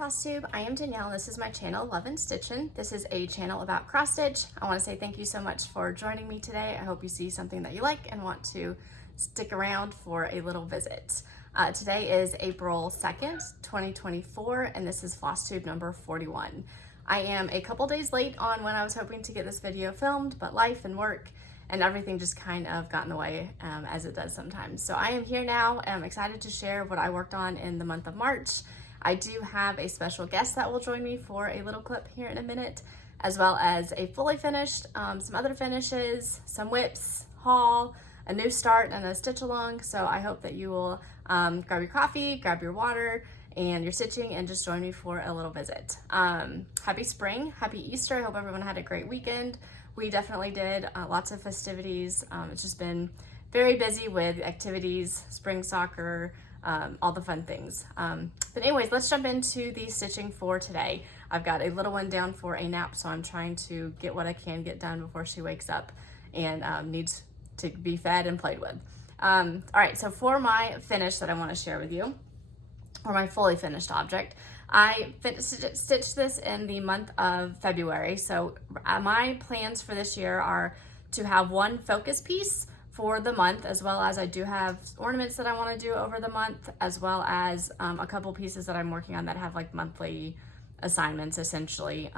Flosstube, I am Danielle and this is my channel Love and Stitchin'. This is a channel about cross stitch. I want to say thank you so much for joining me today. I hope you see something that you like and want to stick around for a little visit. Today is April 2nd, 2024, and this is Flosstube number 41. I am a couple days late on when I was hoping to get this video filmed, but life and work and everything just kind of got in the way, as it does sometimes. So I am here now. I'm excited to share what I worked on in the month of March. I do have a special guest that will join me for a little clip here in a minute, as well as a fully finished, some other finishes, some whips, haul, a new start, and a stitch along. So I hope that you will grab your coffee, grab your water, and your stitching, and just join me for a little visit. Happy spring, happy Easter. I hope everyone had a great weekend. We definitely did, lots of festivities. It's just been very busy with activities, spring soccer, all the fun things. But anyways, let's jump into the stitching for today. I've got a little one down for a nap, so I'm trying to get what I can get done before she wakes up and needs to be fed and played with. All right, so for my finish that I want to share with you, or my fully finished object, I stitched this in the month of February. So my plans for this year are to have one focus piece for the month, as well as I do have ornaments that I want to do over the month, as well as a couple pieces that I'm working on that have like monthly assignments essentially.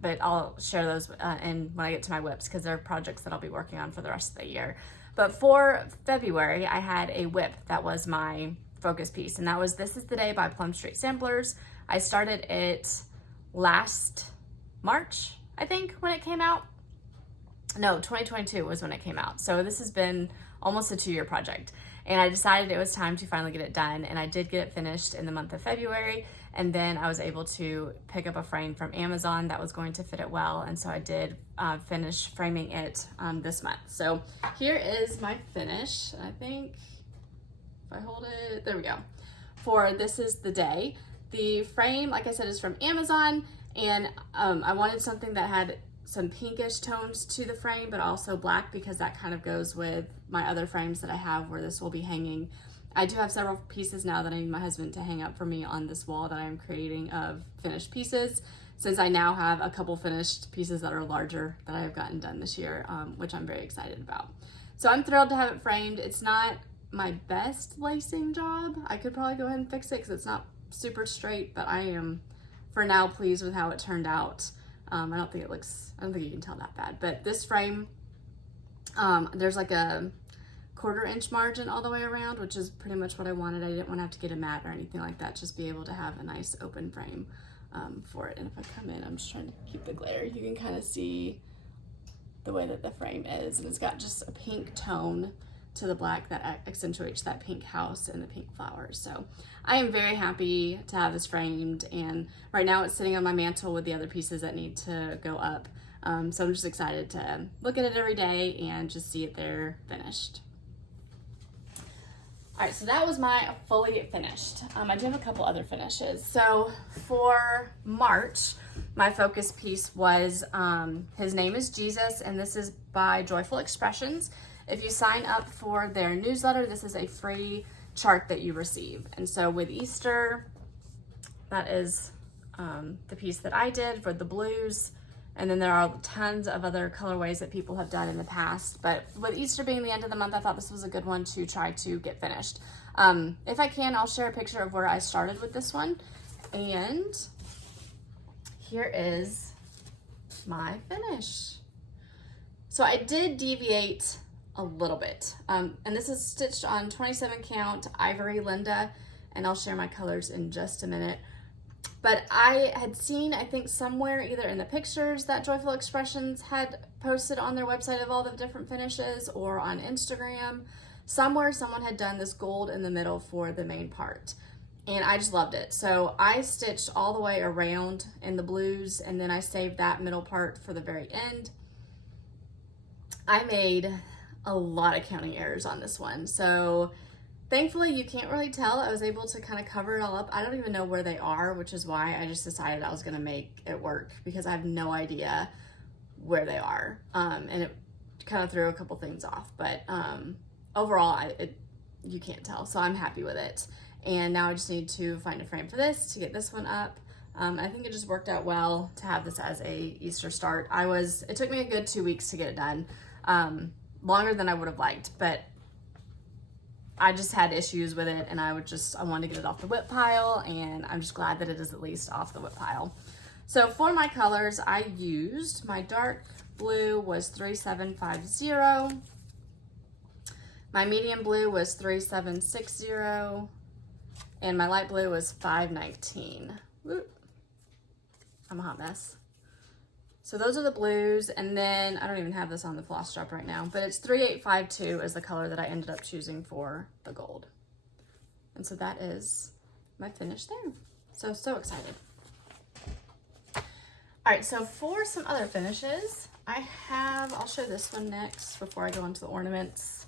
But I'll share those when I get to my whips, because they're projects that I'll be working on for the rest of the year. But for February, I had a whip that was my focus piece, and that was This Is the Day by Plumstreet Samplers. I started it last March, I think, when it came out. No, 2022 was when it came out. So this has been almost a 2-year project, and I decided it was time to finally get it done, and I did get it finished in the month of February, and then I was able to pick up a frame from Amazon that was going to fit it well, and so I did finish framing it this month. So here is my finish. I think if I hold it, there we go. For This Is the Day. The frame, like I said, is from Amazon, and I wanted something that had some pinkish tones to the frame, but also black, because that kind of goes with my other frames that I have where this will be hanging. I do have several pieces now that I need my husband to hang up for me on this wall that I'm creating of finished pieces, since I now have a couple finished pieces that are larger that I have gotten done this year, which I'm very excited about. So I'm thrilled to have it framed. It's not my best lacing job. I could probably go ahead and fix it because it's not super straight, but I am for now pleased with how it turned out. I don't think you can tell that bad, but this frame, there's like a 1/4 inch margin all the way around, which is pretty much what I wanted. I didn't want to have to get a mat or anything like that, just be able to have a nice open frame for it. And if I come in, I'm just trying to keep the glare, you can kind of see the way that the frame is, and it's got just a pink tone to the black that accentuates that pink house and the pink flowers. So I am very happy to have this framed, and right now it's sitting on my mantle with the other pieces that need to go up. So I'm just excited to look at it every day and just see it there finished. All right, so that was my fully finished. I do have a couple other finishes. So for March, my focus piece was His Name is Jesus, and this is by Joyful Expressions. If you sign up for their newsletter, this is a free chart that you receive. And so with Easter, that is the piece that I did for the blues. And then there are tons of other colorways that people have done in the past. But with Easter being the end of the month, I thought this was a good one to try to get finished. If I can, I'll share a picture of where I started with this one. And here is my finish. So I did deviate a little bit. And this is stitched on 27 count Ivory Linda, and I'll share my colors in just a minute. But I had seen, I think somewhere either in the pictures that Joyful Expressions had posted on their website of all the different finishes, or on Instagram, somewhere someone had done this gold in the middle for the main part. And I just loved it. So I stitched all the way around in the blues, and then I saved that middle part for the very end. I made a lot of counting errors on this one. So thankfully you can't really tell. I was able to kind of cover it all up. I don't even know where they are, which is why I just decided I was gonna make it work, because I have no idea where they are. And it kind of threw a couple things off, but overall you can't tell. So I'm happy with it. And now I just need to find a frame for this to get this one up. I think it just worked out well to have this as a Easter start. It took me a good 2 weeks to get it done, longer than I would have liked, but I just had issues with it, and I wanted to get it off the whip pile, and I'm just glad that it is at least off the whip pile. So for my colors, I used my dark blue was 3750, my medium blue was 3760, and my light blue was 519. Whoop. I'm a hot mess. So those are the blues, and then I don't even have this on the floss strap right now, but it's 3852 is the color that I ended up choosing for the gold. And so that is my finish there. So excited. All right, so for some other finishes, I'll show this one next before I go into the ornaments.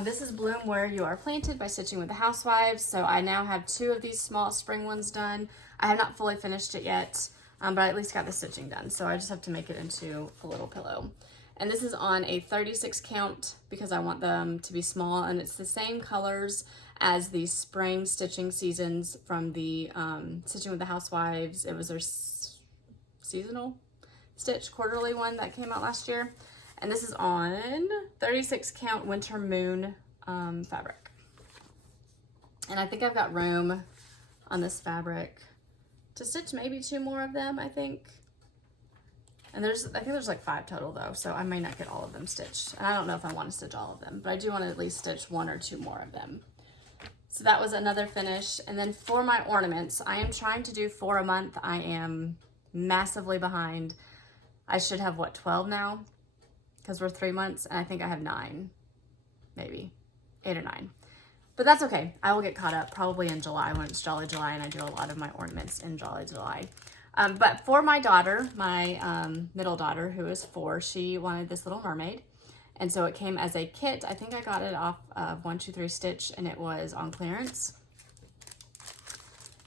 This is Bloom Where You Are Planted by Stitching with the Housewives. So I now have 2 of these small spring ones done. I have not fully finished it yet, but I at least got the stitching done. So I just have to make it into a little pillow. And this is on a 36 count because I want them to be small, and it's the same colors as the spring stitching seasons from the Stitching with the Housewives. It was their seasonal stitch quarterly one that came out last year. And this is on 36 count Winter Moon fabric. And I think I've got room on this fabric to stitch maybe 2 more of them, I think. And I think there's like 5 total though, so I may not get all of them stitched. And I don't know if I want to stitch all of them, but I do want to at least stitch 1 or 2 more of them. So that was another finish. And then for my ornaments, I am trying to do 4 a month. I am massively behind. I should have, what, 12 now? Because we're 3 months, and I think I have 9, maybe 8 or 9. But that's okay. I will get caught up probably in July when it's Jolly July, and I do a lot of my ornaments in Jolly July. But for my daughter, my middle daughter, who is 4, she wanted this little mermaid. And so it came as a kit. I think I got it off of 123 Stitch, and it was on clearance.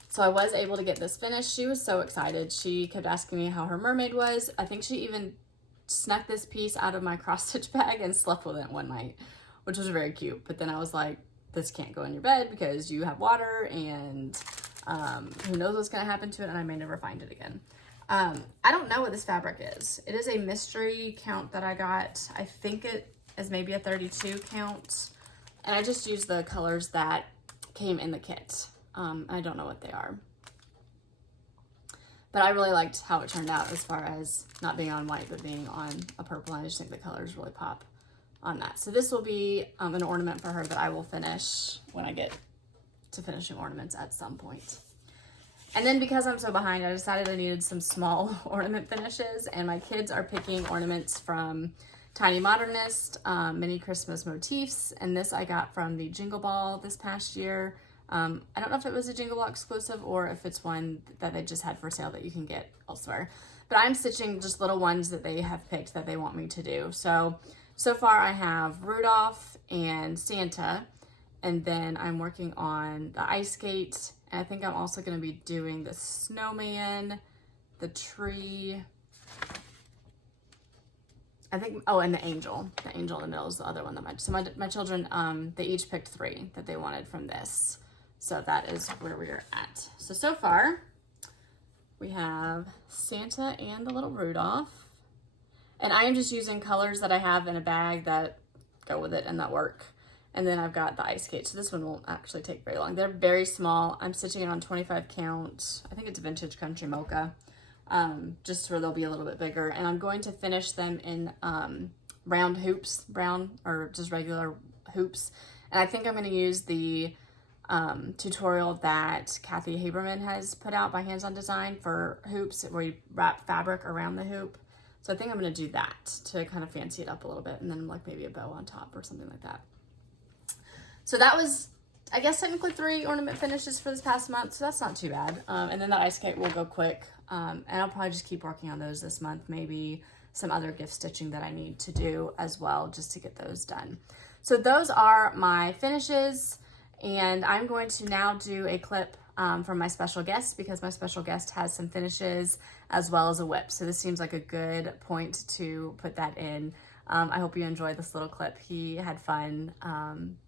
So I was able to get this finished. She was so excited. She kept asking me how her mermaid was. I think she even snuck this piece out of my cross stitch bag and slept with it one night, which was very cute. But then I was like, this can't go in your bed because you have water, and who knows what's going to happen to it, and I may never find it again. I don't know what this fabric is. It is a mystery count that I got. I think it is maybe a 32 count, and I just used the colors that came in the kit. I don't know what they are, but I really liked how it turned out as far as not being on white but being on a purple. I just think the colors really pop on that. So this will be an ornament for her that I will finish when I get to finishing ornaments at some point. And then because I'm so behind, I decided I needed some small ornament finishes, and my kids are picking ornaments from Tiny Modernist, Mini Christmas Motifs, and this I got from the Jingle Ball this past year. I don't know if it was a Jingle Ball exclusive or if it's one that they just had for sale that you can get elsewhere. But I'm stitching just little ones that they have picked that they want me to do. So far I have Rudolph and Santa, and then I'm working on the ice skate, and I think I'm also going to be doing the snowman, the tree, I think, oh, and the angel. The angel in the middle is the other one that my children, they each picked 3 that they wanted from this. So that is where we are at. So far we have Santa and the little Rudolph. And I am just using colors that I have in a bag that go with it and that work. And then I've got the ice skate. So this one won't actually take very long. They're very small. I'm stitching it on 25 count. I think it's Vintage Country Mocha, just where they'll be a little bit bigger. And I'm going to finish them in round hoops, brown or just regular hoops. And I think I'm going to use the tutorial that Kathy Haberman has put out by Hands On Design for hoops, where you wrap fabric around the hoop. So I think I'm going to do that to kind of fancy it up a little bit, and then like maybe a bow on top or something like that. So that was, I guess, technically 3 ornament finishes for this past month, so that's not too bad. And then the ice skate will go quick, and I'll probably just keep working on those this month, maybe some other gift stitching that I need to do as well just to get those done. So those are my finishes, and I'm going to now do a clip from my special guest, because my special guest has some finishes as well as a whip. So this seems like a good point to put that in I hope you enjoyed this little clip. He had fun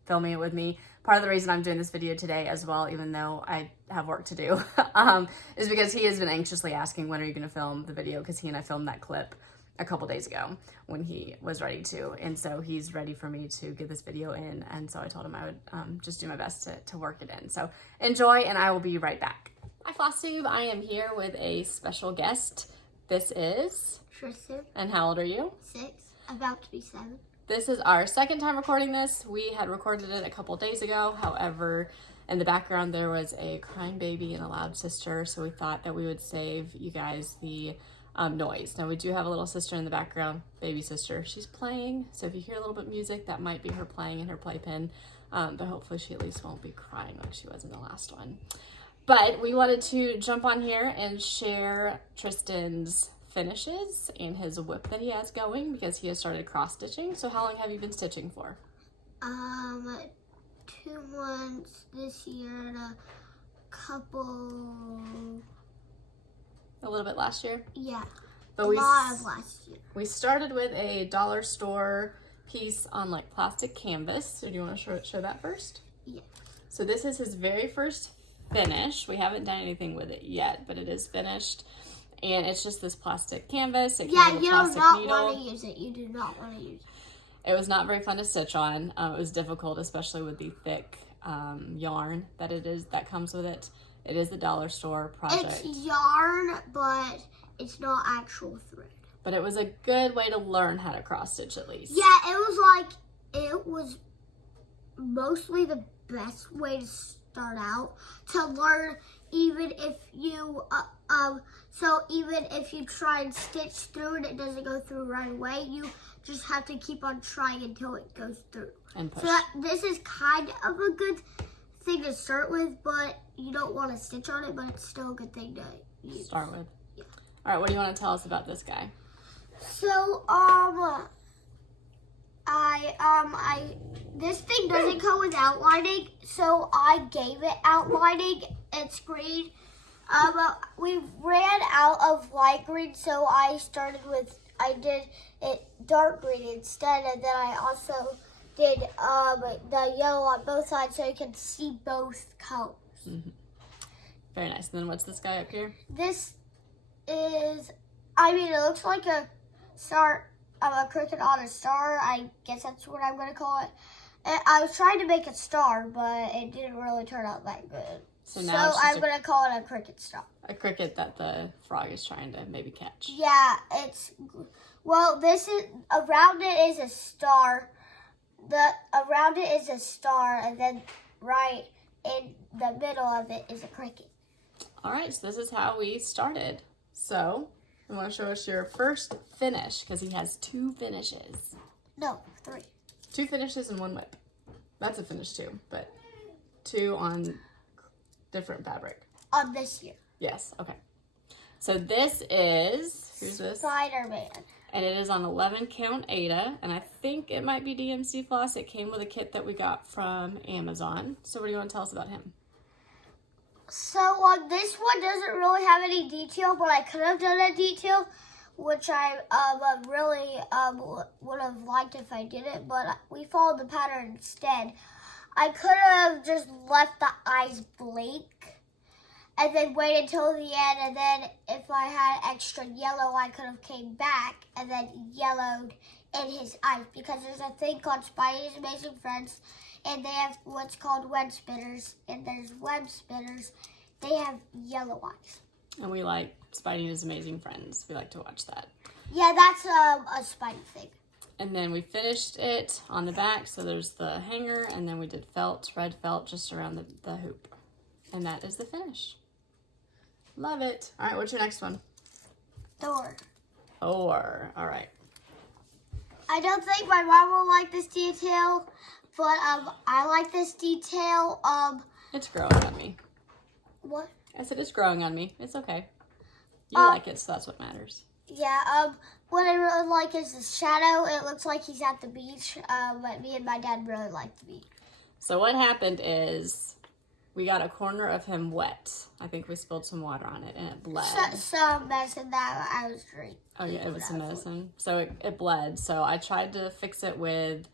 filming it with me. Part of the reason I'm doing this video today as well, even though I have work to do, is because he has been anxiously asking, when are you going to film the video? Because he and I filmed that clip a couple days ago when he was ready to. And so he's ready for me to get this video in. And so I told him I would just do my best to work it in. So enjoy, and I will be right back. Hi, Flosstube. I am here with a special guest. This is Tristan. And how old are you? 6, about to be 7. This is our second time recording this. We had recorded it a couple days ago. However, in the background there was a crying baby and a loud sister, so we thought that we would save you guys the noise. Now we do have a little sister in the background, baby sister. She's playing, so if you hear a little bit of music, that might be her playing in her playpen, but hopefully she at least won't be crying like she was in the last one. But we wanted to jump on here and share Tristan's finishes and his whip that he has going, because he has started cross stitching. So how long have you been stitching for? 2 months this year and A little bit last year? Yeah, but a lot of last year. We started with a dollar store piece on like plastic canvas. So do you want to show that first? Yeah. So this is his very first finish. We haven't done anything with it yet, but it is finished. And it's just this plastic canvas. It Yeah, you do not want to use it. You do not want to use it. It was not very fun to stitch on. It was difficult, especially with the thick yarn that comes with it. It is the dollar store project. It's yarn, but it's not actual thread. But it was a good way to learn how to cross stitch at least. Yeah, it was mostly the best way to start out, to learn, even if you so even if you try and stitch through and it doesn't go through right away, you just have to keep on trying until it goes through. And push. So this is kind of a good thing to start with, but you don't want to stitch on it, but it's still a good thing to use. Start with. Yeah. All right, what do you want to tell us about this guy? So, this thing doesn't come with outlining, so I gave it outlining. It's green. We ran out of light green, so I did it dark green instead, and then I also did the yellow on both sides so you can see both colors. Mm-hmm. Very nice. And then what's this guy up here? This is, it looks like a star, a cricket on a star. I guess that's what I'm going to call it. And I was trying to make a star, but it didn't really turn out that good. So I'm going to call it a cricket star. A cricket that the frog is trying to maybe catch. Yeah, around it is a star. Around it is a star, and then right in the middle of it is a cricket. All right, so this is how we started. So you want to show us your first finish, because he has 2 finishes. No, 3. 2 finishes and 1 whip. That's a finish too, but 2 on different fabric. On this year. Yes, okay. So this is, who's this? Spider-Man. And it is on 11 count Aida, and I think it might be DMC floss. It came with a kit that we got from Amazon. So what do you want to tell us about him? So this one doesn't really have any detail, but I could have done a detail, which I really would have liked if I did it, but we followed the pattern instead. I could have just left the eyes blank and then waited till the end, and then if I had extra yellow, I could have came back and then yellowed in his eyes, because there's a thing called Spidey's Amazing Friends, and they have what's called web spinners, and there's web spinners. They have yellow eyes. And we like Spidey and His Amazing Friends. We like to watch that. Yeah, that's a Spidey thing. And then we finished it on the back, so there's the hanger, and then we did felt, red felt, just around the hoop. And that is the finish. Love it. All right, what's your next one? Thor. Thor. All right. I don't think my mom will like this detail, but I like this detail. It's growing on me. What? I said it's growing on me. It's okay. You like it, so that's what matters. Yeah. What I really like is the shadow. It looks like he's at the beach. But me and my dad really like the beach. So what happened is we got a corner of him wet. I think we spilled some water on it and it bled. Some medicine that I was drinking. Oh yeah, it was some medicine. So it bled. So I tried to fix it with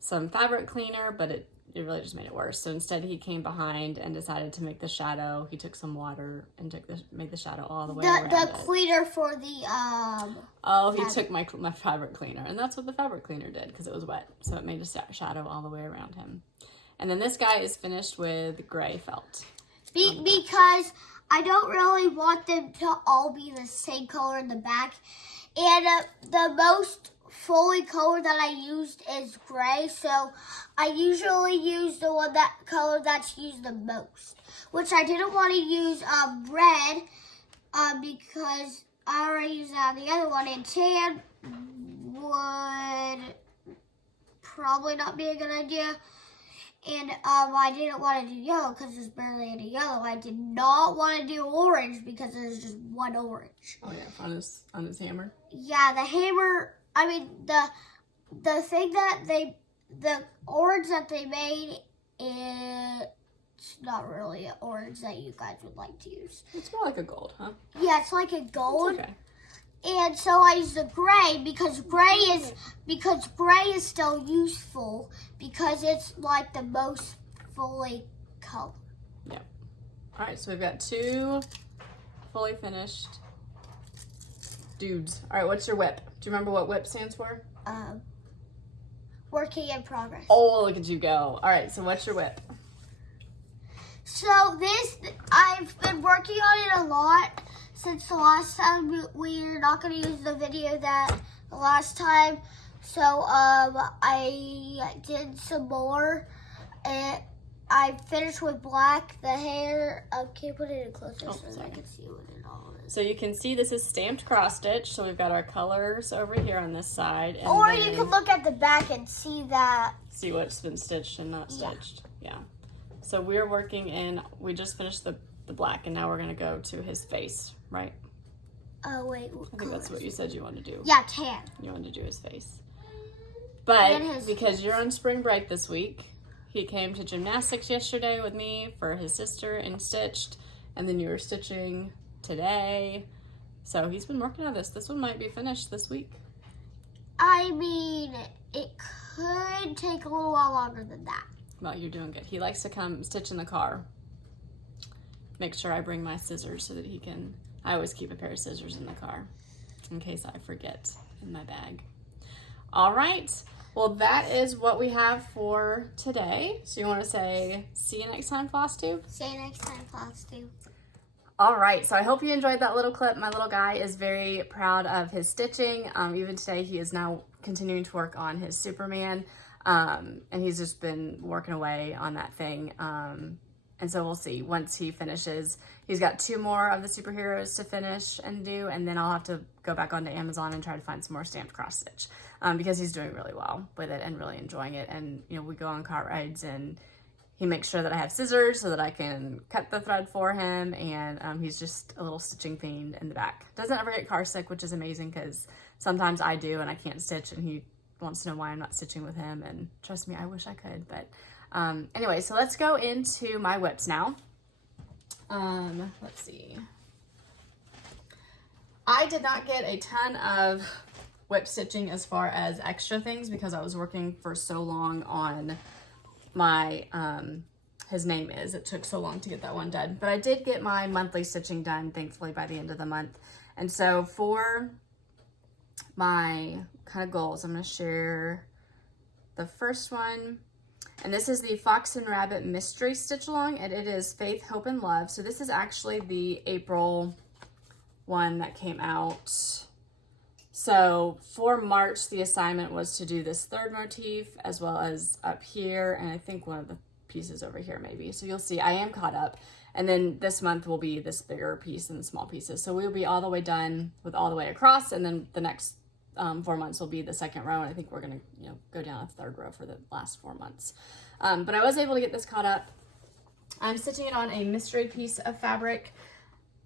some fabric cleaner, but it really just made it worse. So instead he came behind and decided to make the shadow. He took some water and made the shadow all the way around the cleaner for the Oh, he took my fabric cleaner, and that's what the fabric cleaner did because it was wet. So it made a shadow all the way around him. And then this guy is finished with gray felt. Because I don't really want them to all be the same color in the back. And the most fully color that I used is gray, so I usually use the color that's used the most, which I didn't want to use red because I already used that on the other one, and tan would probably not be a good idea. And I didn't want to do yellow because there's barely any yellow. I did not want to do orange because there's just one orange. Oh yeah, on his hammer. Yeah, the hammer. I mean, the thing that the orange that they made, it's not really an orange that you guys would like to use. It's more like a gold, huh? Yeah, it's like a gold. It's okay. And so I use the gray because gray is still useful because it's like the most fully color. Yep. All right, so we've got 2 fully finished dudes. All right, what's your whip? Do you remember what whip stands for? Working in progress. Oh, look at you go. All right, so what's your whip? So I've been working on it a lot since the last time. We're not going to use the video that the last time. So I did some more. And I finished with black. The hair, can you put it in closer so that I can see what it all is? So you can see this is stamped cross stitch. So we've got our colors over here on this side. And or you can look at the back and see that. See what's been stitched and not stitched. Yeah. So we're working in, we just finished the black and now we're going to go to his face, right? Oh, wait. I think that's what you said you want to do. Yeah, tan. You want to do his face. But because you're on spring break this week, he came to gymnastics yesterday with me for his sister and stitched, and then you were stitching today. So he's been working on this. This one might be finished this week. I mean, it could take a little while longer than that. Well, you're doing good. He likes to come stitch in the car. Make sure I bring my scissors so that he can, I always keep a pair of scissors in the car in case I forget in my bag. All right. Well, that is what we have for today. So you want to say, see you next time, Flosstube? See you next time, Flosstube. All right, so I hope you enjoyed that little clip. My little guy is very proud of his stitching. Even today, he is now continuing to work on his Superman, and he's just been working away on that thing. And so we'll see. Once he finishes, he's got 2 more of the superheroes to finish and do, and then I'll have to go back onto Amazon and try to find some more stamped cross stitch because he's doing really well with it and really enjoying it. And, you know, we go on car rides and he makes sure that I have scissors so that I can cut the thread for him, and he's just a little stitching fiend in the back. Doesn't ever get car sick, which is amazing because sometimes I do and I can't stitch, and he wants to know why I'm not stitching with him, and trust me, I wish I could. But anyway, so let's go into my whips now. Let's see. I did not get a ton of whip stitching as far as extra things because I was working for so long on my his name is. It took so long to get that one done, but I did get my monthly stitching done thankfully by the end of the month. And so for my kind of goals, I'm going to share the first one, and this is the Fox and Rabbit Mystery Stitch Along, and it is Faith, Hope, and Love. So this is actually the April one that came out. So for March, the assignment was to do this third motif as well as up here, and I think one of the pieces over here maybe. So you'll see I am caught up. And then this month will be this bigger piece and the small pieces. So we'll be all the way done with all the way across, and then the next 4 months will be the second row, and I think we're gonna go down a third row for the last 4 months. But I was able to get this caught up. I'm stitching it on a mystery piece of fabric.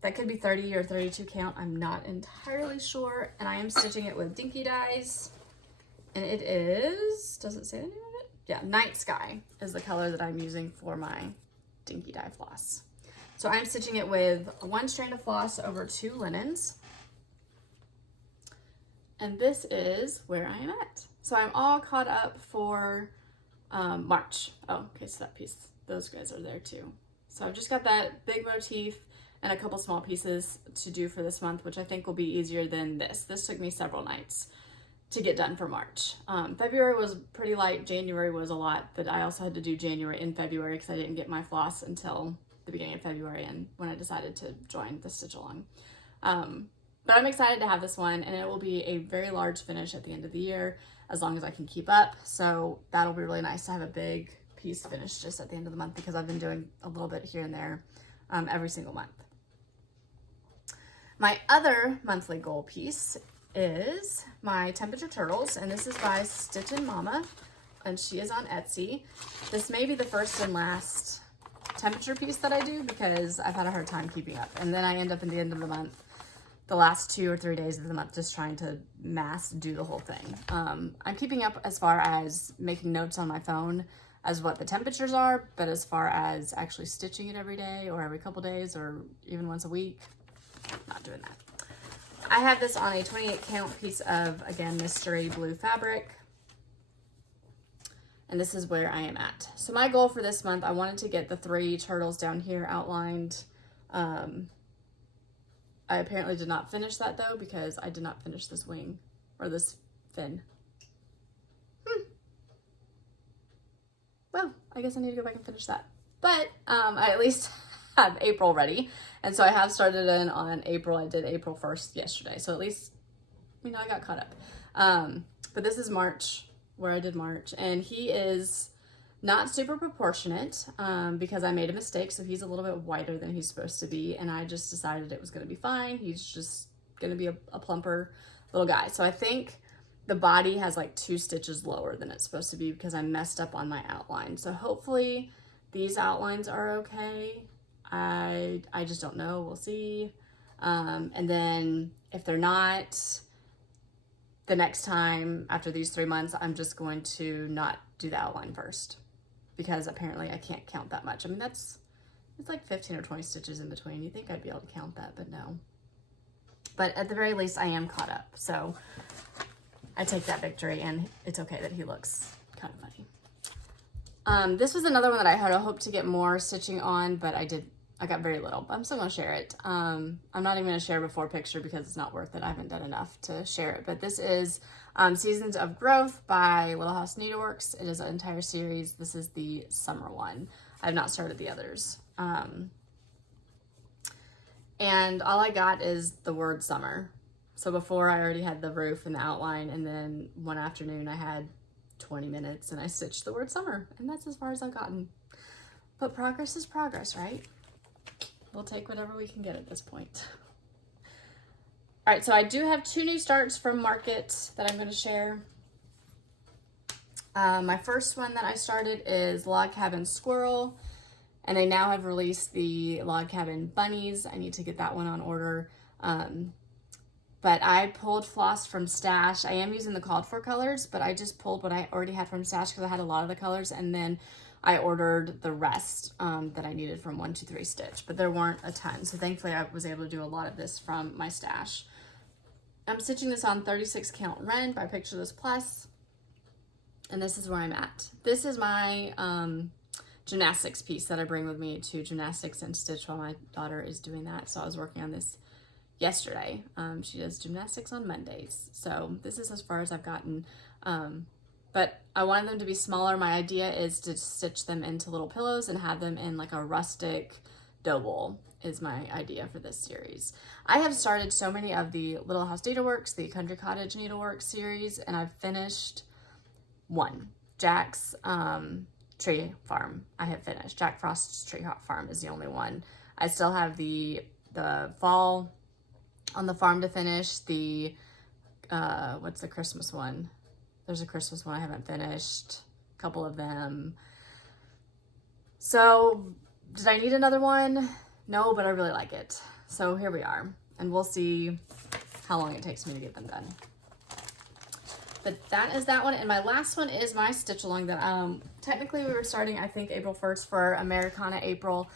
That could be 30 or 32 count. I'm not entirely sure. And I am stitching it with Dinky Dyes. And it is, does it say the name of it? Yeah, Night Sky is the color that I'm using for my Dinky Dye floss. So I'm stitching it with 1 strand of floss over 2 linens. And this is where I am at. So I'm all caught up for March. Oh, okay, so that piece, those guys are there too. So I've just got that big motif and a couple small pieces to do for this month, which I think will be easier than this. This took me several nights to get done for March. February was pretty light. January was a lot, but I also had to do January and February because I didn't get my floss until the beginning of February and when I decided to join the stitch along. But I'm excited to have this one, and it will be a very large finish at the end of the year as long as I can keep up. So that'll be really nice to have a big piece finished just at the end of the month because I've been doing a little bit here and there every single month. My other monthly goal piece is my temperature turtles, and this is by Stitchin Mommy, and she is on Etsy. This may be the first and last temperature piece that I do because I've had a hard time keeping up, and then I end up at the end of the month, the last 2 or 3 days of the month, just trying to mass do the whole thing. I'm keeping up as far as making notes on my phone as what the temperatures are, but as far as actually stitching it every day or every couple days or even once a week, not doing that. I have this on a 28 count piece of, again, mystery blue fabric. And this is where I am at. So my goal for this month, I wanted to get the 3 turtles down here outlined. I apparently did not finish that though because I did not finish this wing or this fin. Well, I guess I need to go back and finish that. But I at least have April ready. And so I have started in on April. I did April 1st yesterday. So at least, you know, I got caught up. But this is March, where I did March. And he is not super proportionate because I made a mistake. So he's a little bit wider than he's supposed to be. And I just decided it was going to be fine. He's just going to be a plumper little guy. So I think the body has like 2 stitches lower than it's supposed to be because I messed up on my outline. So hopefully these outlines are okay. I just don't know. We'll see. And then if they're not, the next time after these 3 months, I'm just going to not do the outline first because apparently I can't count that much. I mean, it's like 15 or 20 stitches in between. You think I'd be able to count that, but no. But at the very least, I am caught up. So I take that victory, and it's okay that he looks kind of funny. This was another one that I had hoped to get more stitching on, but I got very little, but I'm still gonna share it. I'm not even gonna share before picture because it's not worth it. I haven't done enough to share it, but this is Seasons of Growth by Little House Needleworks. It is an entire series. This is the summer one. I've not started the others. And all I got is the word summer. So before I already had the roof and the outline, and then one afternoon I had 20 minutes and I stitched the word summer, and that's as far as I've gotten. But progress is progress, right? We'll take whatever we can get at this point. All right, so I do have 2 new starts from Market that I'm going to share. My first one that I started is Log Cabin Squirrel, and they now have released the Log Cabin Bunnies. I need to get that one on order. But I pulled floss from Stash. I am using the called for colors, but I just pulled what I already had from Stash because I had a lot of the colors, and then I ordered the rest that I needed from 123 Stitch, but there weren't a ton. So thankfully I was able to do a lot of this from my stash. I'm stitching this on 36 count Ren by Picture This Plus, and this is where I'm at. This is my gymnastics piece that I bring with me to gymnastics and stitch while my daughter is doing that. So I was working on this yesterday. She does gymnastics on Mondays. So this is as far as I've gotten. But I wanted them to be smaller. My idea is to stitch them into little pillows and have them in like a rustic dough bowl is my idea for this series. I have started so many of the Little House Needleworks, the Country Cottage Needleworks series, and I've finished one. Jack's Tree Farm I have finished. Jack Frost's Tree Farm is the only one. I still have the fall on the farm to finish. The what's the Christmas one? There's a Christmas one I haven't finished, a couple of them. So did I need another one? No, but I really like it. So here we are, and we'll see how long it takes me to get them done. but that is that one. And my last one is my stitch along that technically we were starting, I think, April 1st for Americana April,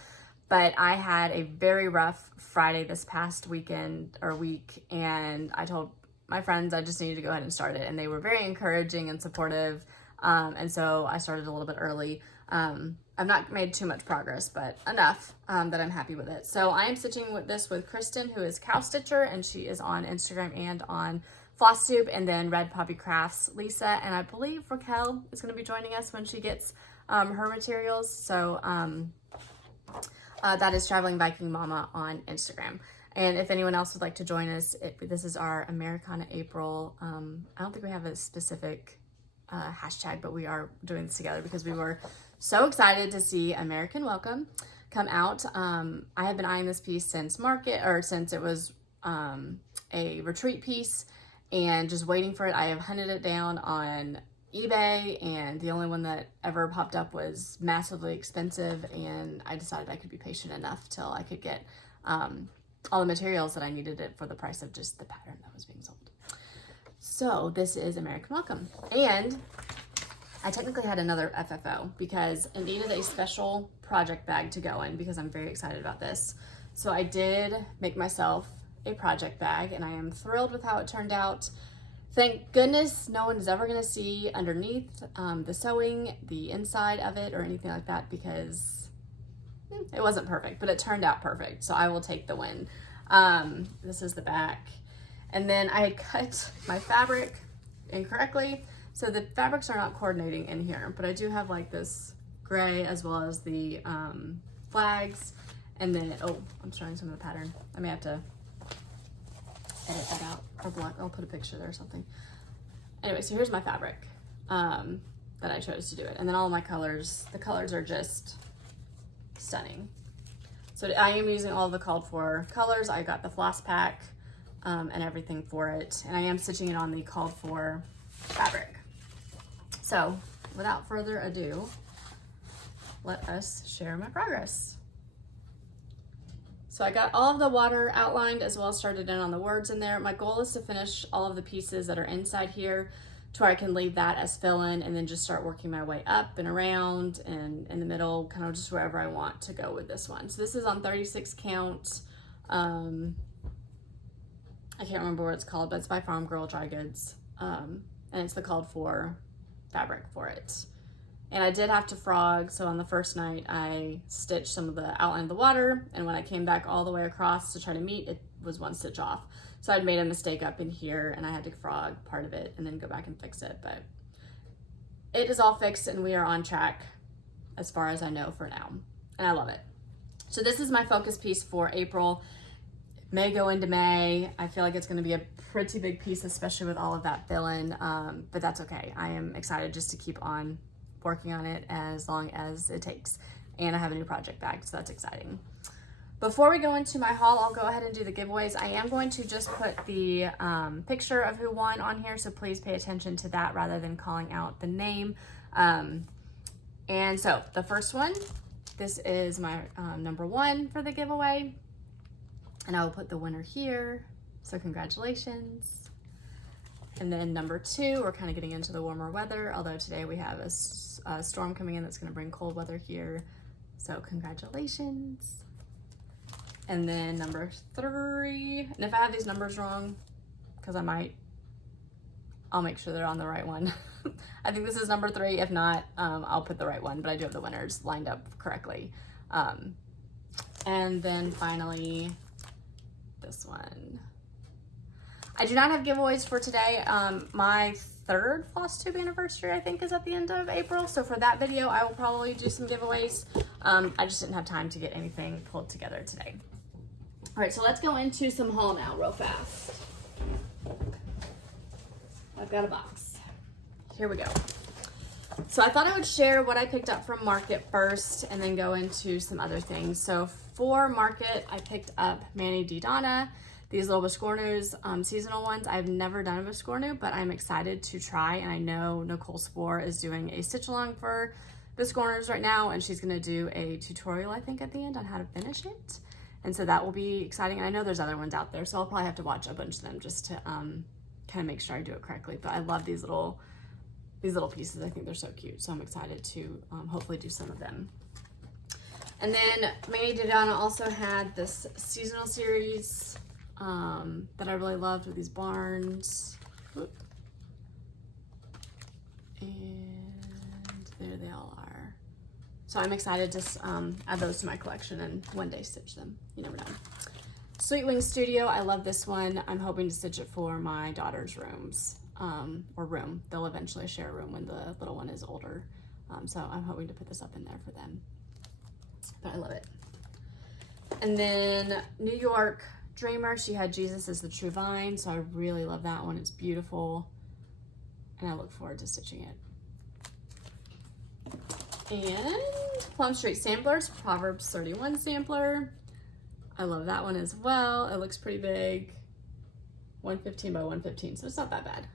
but I had a very rough Friday this past weekend or week, and I told my friends I just needed to go ahead and start it, and they were very encouraging and supportive, and so I started a little bit early. I've not made too much progress, but enough that I'm happy with it. So I am stitching with this with Kristen, who is Cow Stitcher, and she is on Instagram and on Flosstube, and then Red Poppy Crafts Lisa, and I believe Raquel is going to be joining us when she gets her materials. So that is Traveling Viking Mama on Instagram. And if anyone else would like to join us, this is our Americana April. I don't think we have a specific hashtag, but we are doing this together because we were so excited to see American Welcome come out. I have been eyeing this piece since since it was a retreat piece, and just waiting for it. I have hunted it down on eBay, and the only one that ever popped up was massively expensive, and I decided I could be patient enough till I could get all the materials that I needed it for the price of just the pattern that was being sold. So this is American Welcome, and I technically had another FFO because I needed a special project bag to go in because I'm very excited about this. So I did make myself a project bag, and I am thrilled with how it turned out. Thank goodness no one is ever going to see underneath the sewing, the inside of it, or anything like that, because it wasn't perfect, but it turned out perfect. So I will take the win. This is the back. And then I had cut my fabric incorrectly, so the fabrics are not coordinating in here, but I do have like this gray as well as the flags. And then, oh, I'm showing some of the pattern. I may have to edit that out or block. I'll put a picture there or something. Anyway, so here's my fabric that I chose to do it. And then all my colors, the colors are just stunning. So I am using all the called for colors. I got the floss pack and everything for it. And I am stitching it on the called for fabric. So without further ado, let us share my progress. So I got all of the water outlined as well as started in on the words in there. My goal is to finish all of the pieces that are inside here to where I can leave that as fill-in and then just start working my way up and around and in the middle, kind of just wherever I want to go with this one. So this is on 36 count. I can't remember what it's called, but it's by Farm Girl Dry Goods. And it's the called for fabric for it. And I did have to frog, so on the first night I stitched some of the outline of the water, and when I came back all the way across to try to meet, it was one stitch off. So I'd made a mistake up in here and I had to frog part of it and then go back and fix it, but it is all fixed and we are on track as far as I know for now, and I love it. So this is my focus piece for April. It may go into May. I feel like it's gonna be a pretty big piece, especially with all of that fill-in, but that's okay. I am excited just to keep on working on it as long as it takes. And I have a new project bag, so that's exciting. Before we go into my haul, I'll go ahead and do the giveaways. I am going to just put the picture of who won on here, so please pay attention to that rather than calling out the name. And so the first one, this is my number one for the giveaway, and I will put the winner here, so congratulations. And then number two, we're kind of getting into the warmer weather, although today we have a storm coming in that's going to bring cold weather here. So congratulations. And then number three, and if I have these numbers wrong, because I might, I'll make sure they're on the right one. I think this is number three. If not, I'll put the right one, but I do have the winners lined up correctly. And then finally, this one. I do not have giveaways for today. My third Flosstube anniversary, I think, is at the end of April. So for that video, I will probably do some giveaways. I just didn't have time to get anything pulled together today. All right, so let's go into some haul now real fast. I've got a box. Here we go. So I thought I would share what I picked up from Market first and then go into some other things. So for Market, I picked up Manny Di Donna. These little Biscornus, seasonal ones. I've never done a Biscornu, but I'm excited to try. And I know Nicole Spohr is doing a stitch along for Biscornus right now, and she's gonna do a tutorial, I think, at the end on how to finish it. And so that will be exciting. And I know there's other ones out there, so I'll probably have to watch a bunch of them just to kind of make sure I do it correctly. But I love these little pieces. I think they're so cute. So I'm excited to hopefully do some of them. And then Mary Dodonna also had this seasonal series that I really loved with these barns. Whoop. And there they all are. So I'm excited to add those to my collection and one day stitch them. You never know. Sweet Wing Studio, I love this one. I'm hoping to stitch it for my daughter's rooms, or room. They'll eventually share a room when the little one is older. So I'm hoping to put this up in there for them. But I love it. And then New York Dreamer, she had Jesus is the True Vine, so I really love that one. It's beautiful, and I look forward to stitching it. And Plumstreet Samplers, Proverbs 31 sampler. I love that one as well. It looks pretty big. 115 by 115, so it's not that bad.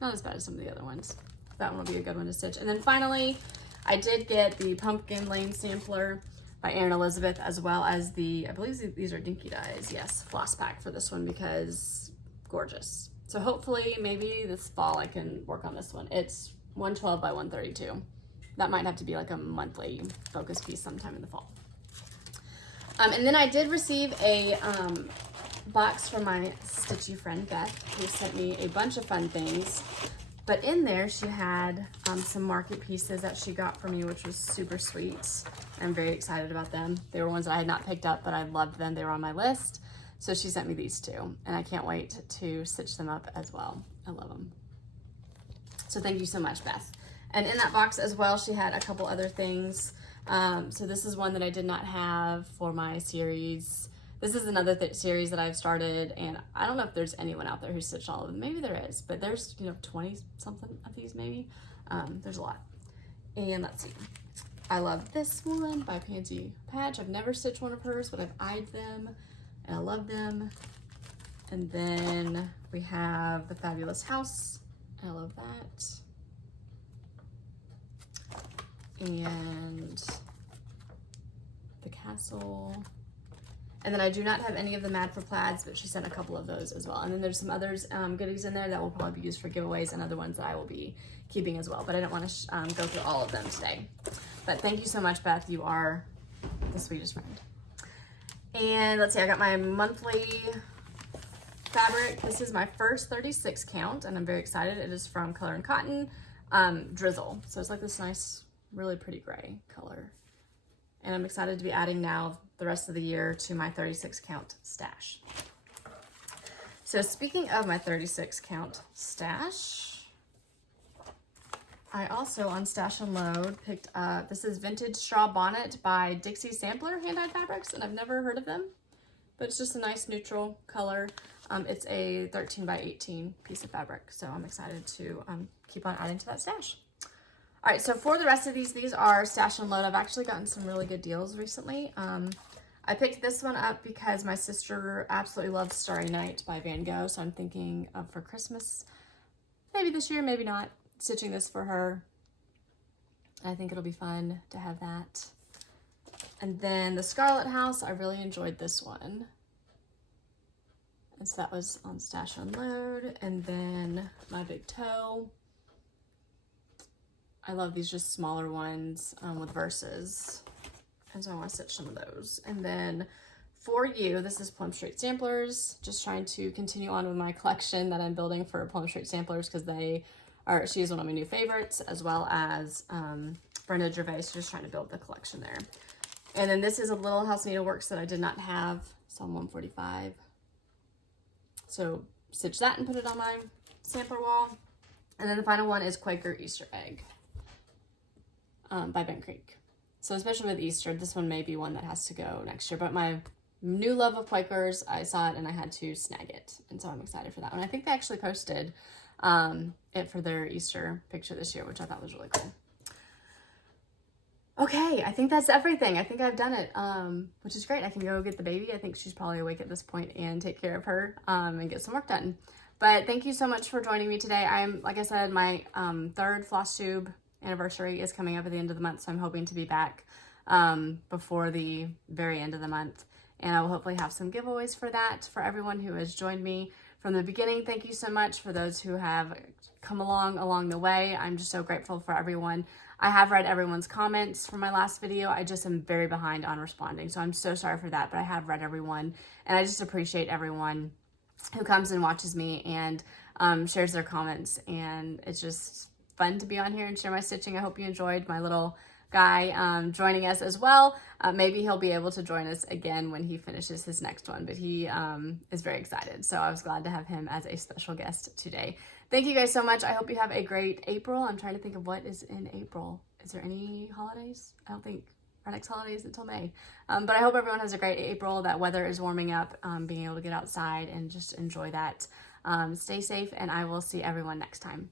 Not as bad as some of the other ones. That one will be a good one to stitch. And then finally, I did get the Pumpkin Lane sampler by Erin Elizabeth, as well as the, I believe these are Dinky Dyes, yes, floss pack for this one because gorgeous. So hopefully maybe this fall I can work on this one. It's 112 by 132. That might have to be like a monthly focus piece sometime in the fall. And then I did receive a box from my stitchy friend Beth, who sent me a bunch of fun things. But in there she had some market pieces that she got for me, which was super sweet. I'm very excited about them. They were ones that I had not picked up, but I loved them. They were on my list. So she sent me these two, and I can't wait to stitch them up as well. I love them. So thank you so much, Beth. And in that box as well, she had a couple other things. So this is one that I did not have for my series. This is another series that I've started, and I don't know if there's anyone out there who stitched all of them. Maybe there is, but there's 20 something of these maybe. There's a lot. And let's see. I love this one by Pansy Patch. I've never stitched one of hers, but I've eyed them and I love them. And then we have the Fabulous House. I love that. And the Castle. And then I do not have any of the Mad for Plaids, but she sent a couple of those as well. And then there's some others, goodies in there that will probably be used for giveaways and other ones that I will be keeping as well. But I don't want to go through all of them today. But thank you so much, Beth. You are the sweetest friend. And let's see, I got my monthly fabric. This is my first 36 count, and I'm very excited. It is from Color and Cotton, Drizzle. So it's like this nice, really pretty gray color. And I'm excited to be adding now the rest of the year to my 36 count stash. So speaking of my 36 count stash, I also on Stash and Load picked up, this is Vintage Straw Bonnet by Dixie Sampler Hand-Dyed Fabrics, and I've never heard of them, but it's just a nice neutral color. It's a 13 by 18 piece of fabric, so I'm excited to keep on adding to that stash. All right, so for the rest of these are Stash and Load. I've actually gotten some really good deals recently. I picked this one up because my sister absolutely loves Starry Night by Van Gogh, so I'm thinking of for Christmas, maybe this year, maybe not, stitching this for her. I think it'll be fun to have that. And then the Scarlet House, I really enjoyed this one. And so that was on Stash and Load. And then My Big Toe. I love these just smaller ones with verses. And so I want to stitch some of those. And then For You, this is Plumstreet Samplers. Just trying to continue on with my collection that I'm building for Plumstreet Samplers because she's one of my new favorites, as well as Brenda Gervais, just trying to build the collection there. And then this is a Little House Needleworks that I did not have, Psalm 145. So stitch that and put it on my sampler wall. And then the final one is Quaker Easter Egg by Bent Creek. So especially with Easter, this one may be one that has to go next year, but my new love of Quakers, I saw it and I had to snag it. And so I'm excited for that one. I think they actually posted it for their Easter picture this year, which I thought was really cool. Okay, I think that's everything. I think I've done it, which is great. I can go get the baby. I think she's probably awake at this point and take care of her and get some work done. But thank you so much for joining me today. Like I said, my third Flosstube anniversary is coming up at the end of the month, so I'm hoping to be back before the very end of the month. And I will hopefully have some giveaways for that for everyone who has joined me from the beginning, thank you so much. For those who have come along the way, I'm just so grateful for everyone. I have read everyone's comments from my last video. I just am very behind on responding, so I'm so sorry for that, but I have read everyone, and I just appreciate everyone who comes and watches me and shares their comments, and it's just fun to be on here and share my stitching. I hope you enjoyed my little guy joining us as well. Maybe he'll be able to join us again when he finishes his next one, but he is very excited, so I was glad to have him as a special guest today. Thank you guys so much. I hope you have a great April. I'm trying to think of what is in April. Is there any holidays? I don't think our next holiday is until May. But I hope everyone has a great April. That weather is warming up, being able to get outside and just enjoy that. Stay safe, and I will see everyone next time.